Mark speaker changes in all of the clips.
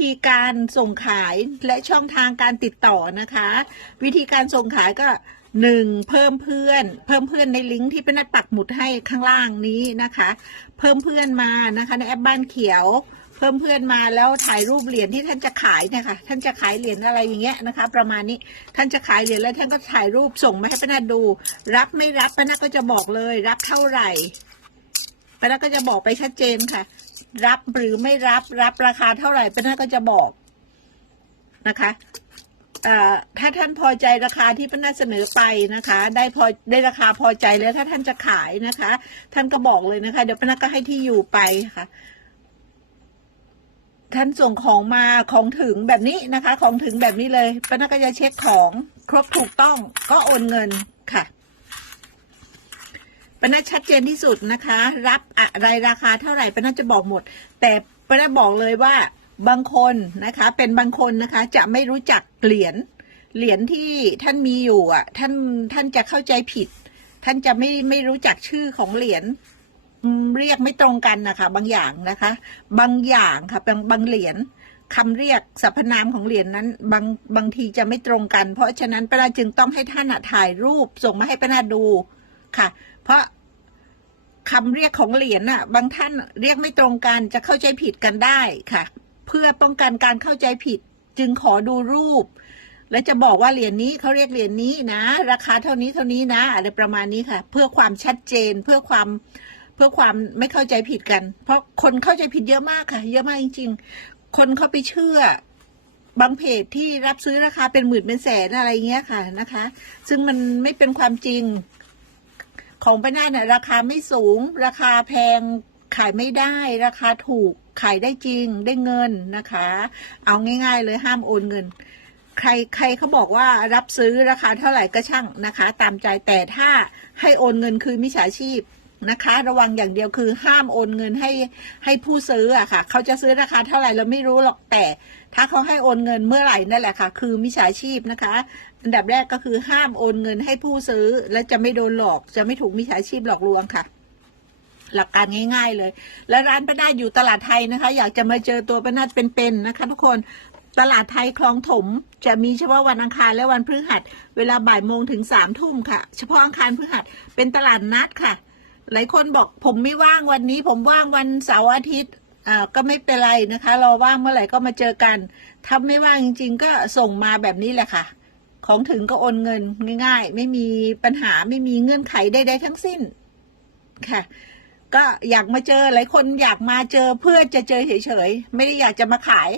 Speaker 1: ธีการส่งขายและช่องทางการติดต่อนะคะ วิธีการส่งขายก็หนึ่งเพิ่มเพื่อน เพิ่มเพื่อนในลิงก์ที่เป็นนัดปักหมุดให้ข้างล่างนี้นะคะ เพิ่มเพื่อนมานะคะในแอปบ้านเขียว เพิ่มเพื่อนมาแล้วถ่ายรูปเหรียญที่ท่านจะขายเนี่ยค่ะท่านจะขายเหรียญอะไรอย่างเงี้ยนะคะ ประมาณนี้ท่านจะขายเหรียญแล้วท่านก็ถ่ายรูปส่งมาให้ป้านาดู รับไม่รับป้านาก็จะบอกเลย รับเท่าไหร่ป้านาก็จะบอกไปชัดเจนค่ะ รับหรือไม่รับรับราคาเท่าไหร่ป้านาก็จะบอกนะคะถ้าท่านพอใจราคาที่ป้านาเสนอไปนะคะ ได้พอได้ราคาพอใจแล้วถ้าท่านจะขายนะคะ ท่านก็บอกเลยนะคะ เดี๋ยวป้านาก็ให้ที่อยู่ไปค่ะ ท่านส่งของมาของถึงแบบนี้นะคะ ของถึงแบบนี้เลยป้านาก็จะเช็คของครบถูกต้องก็โอนเงินค่ะ ป้านาชัดเจนที่สุดนะคะ รับอะไรราคาเท่าไหร่ป้านาจะบอกหมด แต่ป้านาบอกเลยว่าบางคนนะคะ เป็นบางคนนะคะจะไม่รู้จักเหรียญเหรียญที่ท่านมีอยู่อะ ท่านท่านจะเข้าใจผิด ท่านจะไม่ไม่รู้จักชื่อของเหรียญเรียกไม่ตรงกันนะคะ บางอย่างนะคะ บางอย่างค่ะบางบางเหรียญคำเรียกสรรพนามของเหรียญนั้นบางบางทีจะไม่ตรงกัน เพราะฉะนั้นป้านาจึงต้องให้ท่านถ่ายรูปส่งมาให้ป้านาดูค่ะ เพราะ คำเรียกของเหรียญน่ะ บางท่านเรียกไม่ตรงกันจะเข้าใจผิดกันได้ค่ะ เพื่อป้องกันการเข้าใจผิด จึงขอดูรูป และจะบอกว่าเหรียญนี้เขาเรียกเหรียญนี้นะ ราคาเท่านี้เท่านี้นะอะไรประมาณนี้ค่ะ เพื่อความชัดเจนเพื่อความเพื่อความไม่เข้าใจผิดกัน เพราะคนเข้าใจผิดเยอะมากค่ะ เยอะมากจริง ๆ คนเข้าไปเชื่อบางเพจที่รับซื้อราคาเป็นหมื่นเป็นแสนอะไรเงี้ยค่ะนะคะ ซึ่งมันไม่เป็นความจริง ของไปหน้าเนี่ยราคาไม่สูง ราคาแพงขายไม่ได้ ราคาถูกขายได้จริงได้เงินนะคะ เอาง่าย ๆ เลยห้ามโอนเงิน ใครใครเขาบอกว่ารับซื้อราคาเท่าไหร่ก็ช่างนะคะ ตามใจแต่ถ้าให้โอนเงินคือมิจฉาชีพ นะคะ ระวังอย่างเดียวคือห้ามโอนเงินให้ให้ผู้ซื้ออะค่ะ เขาจะซื้อราคาเท่าไหร่เราไม่รู้หรอกแต่ถ้าเขาให้โอนเงินเมื่อไหร่นั่นแหละค่ะ คือมิจฉาชีพนะคะ อันดับแรกก็คือห้ามโอนเงินให้ผู้ซื้อ และจะไม่โดนหลอก จะไม่ถูกมิจฉาชีพหลอกลวงค่ะ หลักการง่าย ๆเลย และร้านป้านาอยู่ตลาดไทยนะคะ อยากจะมาเจอตัวป้านาเป็นๆนะคะ ทุกคนตลาดไทยคลองถมจะมีเฉพาะวันอังคารและวันพฤหัส เวลาบ่ายโมงถึงสามทุ่มค่ะ เฉพาะอังคารพฤหัสเป็นตลาดนัดค่ะ หลายคนบอกผมไม่ว่างวันนี้ ผมว่างวันเสาร์อาทิตย์อ่าก็ไม่เป็นไรนะคะเราว่างเมื่อไหร่ก็มาเจอกันถ้าไม่ว่างจริง ๆ ก็ส่งมาแบบนี้แหละค่ะ ของถึงก็โอนเงินง่าย ๆ ไม่มีปัญหาไม่มีเงื่อนไขใดๆทั้งสิ้นค่ะ ก็อยากมาเจอหลายคนอยากมาเจอเพื่อจะเจอเฉยๆไม่ได้อยากจะมาขาย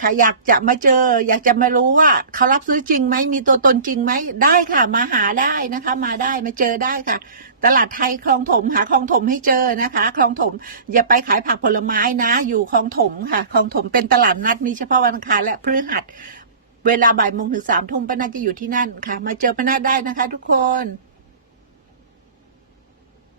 Speaker 1: ค่ะอยากจะมาเจอ อยากจะมารู้ว่าเขารับซื้อจริงไหมมีตัวตนจริงไหมได้ค่ะ มาหาได้นะคะ มาได้มาเจอได้ค่ะ ตลาดไทยคลองถมหาคลองถมให้เจอนะคะคลองถม อย่าไปขายผักผลไม้นะ อยู่คลองถมค่ะคลองถมเป็นตลาดนัดมีเฉพาะวันอังคารและพฤหัส เวลาบ่ายโมงถึงสามทุ่มป้านาจะอยู่ที่นั่นค่ะ มาเจอป้านาได้นะคะ ทุกคน